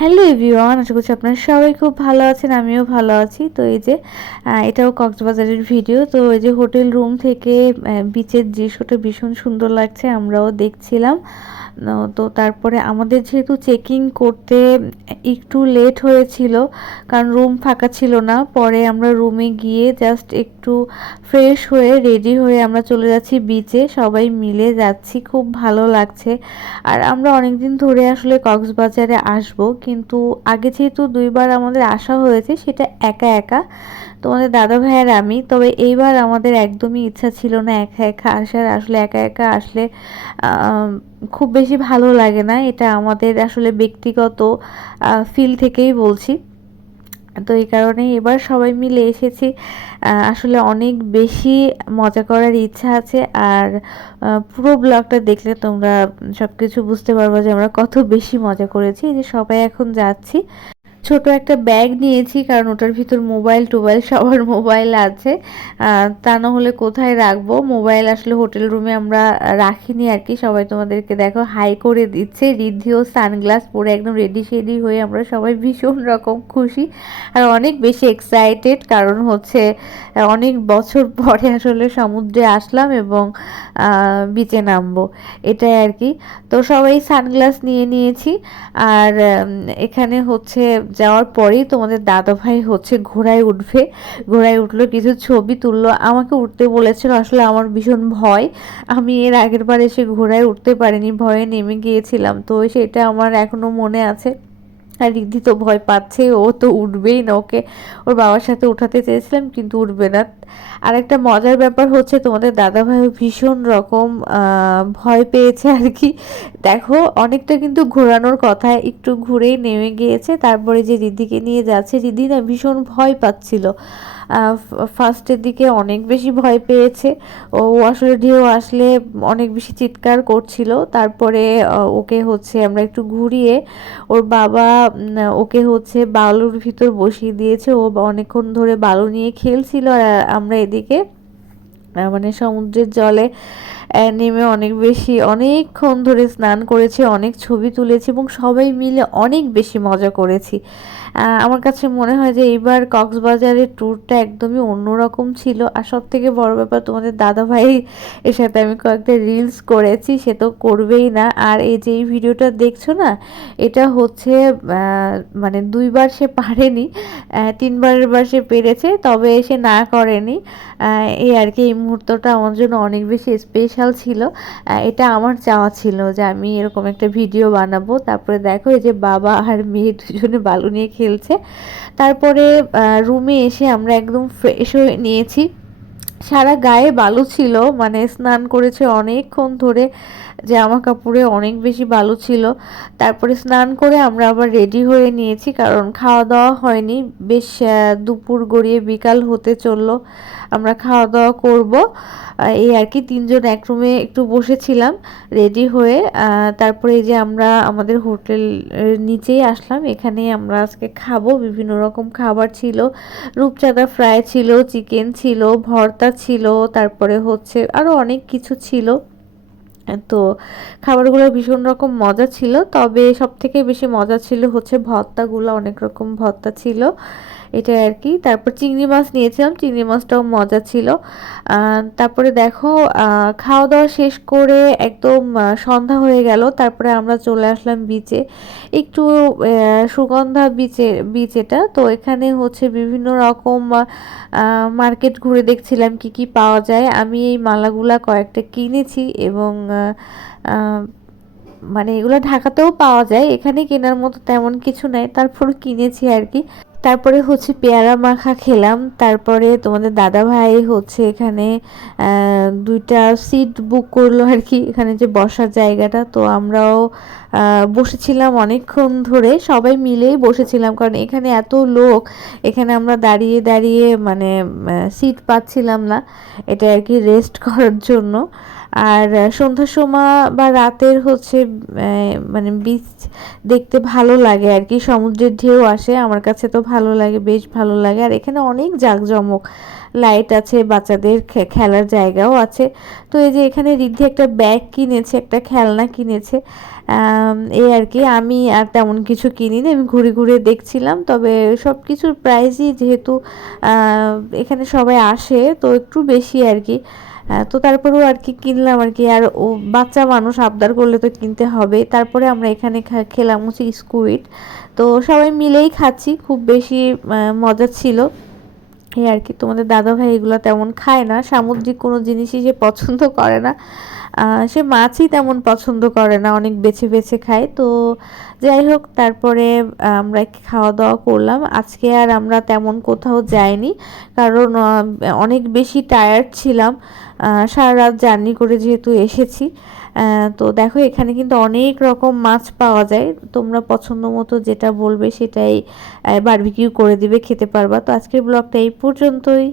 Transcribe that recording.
Hello everyone, আশা করছি আপনারা সবাই খুব ভালো আছেন, আমিও ভালো আছি। তো এই যে এটাও কক্সবাজারের ভিডিও। তো এই যে হোটেল রুম থেকে বিচের দৃশ্যটা ভীষণ সুন্দর লাগছে, আমরাও দেখছিলাম। তো তারপরে আমাদের যেহেতু চেকিং করতে একটু লেট হয়েছিল, কারণ রুম ফাঁকা ছিল না, পরে আমরা রুমে গিয়ে জাস্ট একটু ফ্রেশ হয়ে রেডি হয়ে আমরা চলে যাচ্ছি বিচে সবাই মিলে যাচ্ছি, খুব ভালো লাগছে। আর আমরা অনেকদিন ধরে আসলে কক্সবাজারে আসব কিন্তু আগে যেহেতু দুইবার আমাদের আসা হয়েছে, সেটা একা একা, তোমাদের দাদা ভাইয়ের আমি, তবে এইবার আমাদের একদমই ইচ্ছা ছিল না একা একা আসার। আসলে একা একা আসলে খুব বেশি ভালো লাগে না। এটা আমাদের আসলে ব্যক্তিগত ফিল থেকেই বলছি। তো এই কারণেই এবার সবাই মিলে এসেছি। আসলে অনেক বেশি মজা করার ইচ্ছা আছে আর পুরো ব্লগটা দেখলে তোমরা সব কিছু বুঝতে পারব যে আমরা কত বেশি মজা করেছি। যে সবাই এখন যাচ্ছি। ছোট একটা ব্যাগ নিয়েছি, কারণ ওটার ভিতর মোবাইল টোবাইল সবার মোবাইল আছে। তা না হলে কোথায় রাখব? মোবাইল আসলে হোটেল রুমে আমরা রাখিনি আর কি। সবাই তোমাদেরকে দেখো হাই করে দিচ্ছে। রিদ্ধিও সানগ্লাস পরে একদম রেডি শেডি হয়ে আমরা সবাই ভীষণ রকম খুশি। আর অনেক বেশি এক্সাইটেড কারণ হচ্ছে অনেক বছর পরে আসলে সমুদ্রে আসলাম এবং বিচে নামবো। এটাই আর কি। তো সবাই সানগ্লাস নিয়ে নিয়েছি। আর এখানে হচ্ছে যাওয়ার পরেই তোমাদের দাদা ভাই হচ্ছে ঘোড়ায় উঠবে। ঘোড়ায় উঠল, কিছু ছবি তুললো, আমাকে উঠতে বলেছিল, আসলে আমার ভীষণ ভয়। আমি এর আগের বার এসে ঘোড়ায় উঠতে পারিনি, ভয়ে নেমে গিয়েছিলাম। তো সেটা আমার এখনও মনে আছে। আর রিদ্ধি তো ভয় পাচ্ছে, ও তো উঠবেই না ওকে। ওর বাবার সাথে উঠাতে চেয়েছিলাম, কিন্তু উঠবে না। আর একটা মজার ব্যাপার হচ্ছে, তোমাদের দাদাভাই ভীষণ রকম ভয় পেয়েছে আর কি। দেখো, অনেকটা কিন্তু ঘোরানোর কথা, একটু ঘুরেই নেমে গিয়েছে। তারপরে যে রিদ্ধিকে নিয়ে যাচ্ছে, রিদ্ধি না ভীষণ ভয় পাচ্ছিল। ফার্স্টের দিকে অনেক বেশি ভয় পেয়েছে। ও আসলে ঢেউ আসলে অনেক বেশি চিৎকার করছিল। তারপরে ওকে হচ্ছে আমরা একটু ঘুরিয়ে ওর বাবা ওকে হচ্ছে বালুর ভিতর বসিয়ে দিয়েছে। ও অনেকক্ষণ ধরে বালু নিয়ে খেলছিল আর আমরা এদিকে মানে সমুদ্রের জলে নেমে অনেক বেশি, অনেকক্ষণ ধরে স্নান করেছি, অনেক ছবি তুলেছি এবং সবাই মিলে অনেক বেশি মজা করেছি। আমার কাছে মনে হয় যে এইবার কক্সবাজারের ট্যুরটা একদমই অন্যরকম ছিল। আর সব থেকে বড় ব্যাপার, তোমাদের দাদা ভাই এর সাথে আমি কয়েকটা রিলস করেছি, সে তো করবেই না। আর এই যে এই ভিডিওটা দেখছ না, এটা হচ্ছে মানে দুইবার সে পারেনি তিনবারের বার সে পেরেছে, তবে সে না করেনি। এই আর কি, এই মুহূর্তটা আমার জন্য অনেক বেশি স্পেশাল ছিল এটা আমার চাওয়া ছিল যে আমি এরকম একটা ভিডিও বানাবো। তারপরে দেখো এই যে বাবা আর মেয়ে দুজনে বালু নিয়ে খেলছে। তারপরে রুমে এসে আমরা একদম ফ্রেশ হয়ে নিয়েছি। সারা গায়ে বালু ছিল মানে স্নান করেছে অনেকক্ষণ ধরে। জামা কাপড়ে অনেক বেশি বালু ছিল। তারপরে স্নান করে আমরা আবার রেডি হয়ে নিয়েছি, কারণ খাওয়া দাওয়া হয়নি। বেশ দুপুর গড়িয়ে বিকাল হতে চলল। আমরা খাওয়া দাওয়া করব এই আর কি, তিনজন এক রুমে একটু বসেছিলাম রেডি হয়ে। তারপরে এই যে আমরা আমাদের হোটেল নিচেই আসলাম। এখানে আমরা আজকে খাব। বিভিন্ন রকম খাবার ছিল। রূপচাঁদা ফ্রাই ছিল চিকেন ছিল, ভর্তা ছিল, তারপরে হচ্ছে আরও অনেক কিছু ছিল। তো খাবারগুলো ভীষণ রকম মজা ছিল। তবে সব থেকে বেশি মজা ছিল হচ্ছে ভর্তাগুলো, অনেক রকম ভর্তা ছিল। এটা আর কি। তারপর চিংড়ি মাছ নিয়েছিলাম, চিংড়ি মাছটাও মজা ছিল। তারপরে দেখো খাওয়া দাওয়া শেষ করে একদম সন্ধ্যা হয়ে গেল। তারপরে আমরা চলে আসলাম বিচে একটু সুগন্ধা বিচে বিচ এটা। তো এখানে হচ্ছে বিভিন্ন রকম মার্কেট ঘুরে দেখছিলাম কি কি পাওয়া যায়। আমি এই মালাগুলা কয়েকটা কিনেছি এবং মানে এগুলো ঢাকাতেও পাওয়া যায়। এখানে কেনার মতো তেমন কিছু নাই। তারপর কিনেছি আর কি। তারপরে হচ্ছে পেয়ারা মাখা খেলাম। তারপরে তোমাদের দাদা ভাই হচ্ছে এখানে দুইটা সিট বুক করল আর কি এখানে যে বসার জায়গাটা। তো আমরাও বসেছিলাম অনেকক্ষণ ধরে। সবাই মিলেই বসেছিলাম কারণ এখানে এত লোক, এখানে আমরা দাঁড়িয়ে দাঁড়িয়ে মানে সিট পাচ্ছিলাম না। এটা আর কি রেস্ট করার জন্য। আর সন্ধ্যা সন্ধ্যার সময় বা রাতের হচ্ছে মানে বিচ দেখতে ভালো লাগে আর কি। সমুদ্রের ঢেউ আসে, আমার কাছে তো ভালো লাগে, বেশ ভালো লাগে। আর এখানে অনেক জাঁকজমক। লাইট আছে, বাচ্চাদের খেলার জায়গাও আছে। তো এই যে এখানে রিদ্ধি একটা ব্যাগ কিনেছে, একটা খেলনা কিনেছে এই আর কি। আমি আর তেমন কিছু কিনিনি, আমি ঘুরে ঘুরে দেখছিলাম, তবে সব কিছুর প্রাইসই যেহেতু এখানে সবাই আসে, তো একটু বেশি আর কি। তো তারপরেও আর কি কিনলাম আর কি। আর ও, বাচ্চা মানুষ আবদার করলে তো কিনতে হবে। তারপরে আমরা এখানে খেলাম হচ্ছে স্কুইড তো সবাই মিলেই খাচ্ছি, খুব বেশি মজা ছিল। এই আর কি তোমাদের দাদা ভাই এগুলো তেমন খায় না। সামুদ্রিক কোনো জিনিসই সে পছন্দ করে না। সে মাছই তেমন পছন্দ করে না, অনেক বেছে বেছে খায়। তো যাই হোক, তারপরে আমরা খাওয়া দাওয়া করলাম। আজকে আর আমরা তেমন কোথাও যাইনি, কারণ অনেক বেশি টায়ার্ড ছিলাম। সারা রাত জার্নি করে যেহেতু এসেছি তো দেখো, এখানে কিন্তু অনেক রকম মাছ পাওয়া যায়। তোমরা পছন্দ মতো যেটা বলবে সেটাই বারবিকিউ করে দিবে, খেতে পারবা। তো আজকের ব্লগটা এই পর্যন্তই।